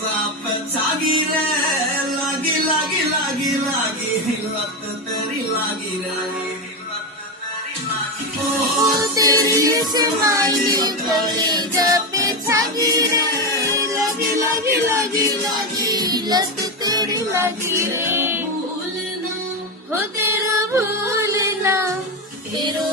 जाप छागी रे लागी लागी लागी लागी लत तेरी लागी रे ओ तेरी स्माइली कलेजा पे छागी रे लगी लगी लगी लगी लत तेरी लगी रे भूलना हो तेरा भूलना तेरा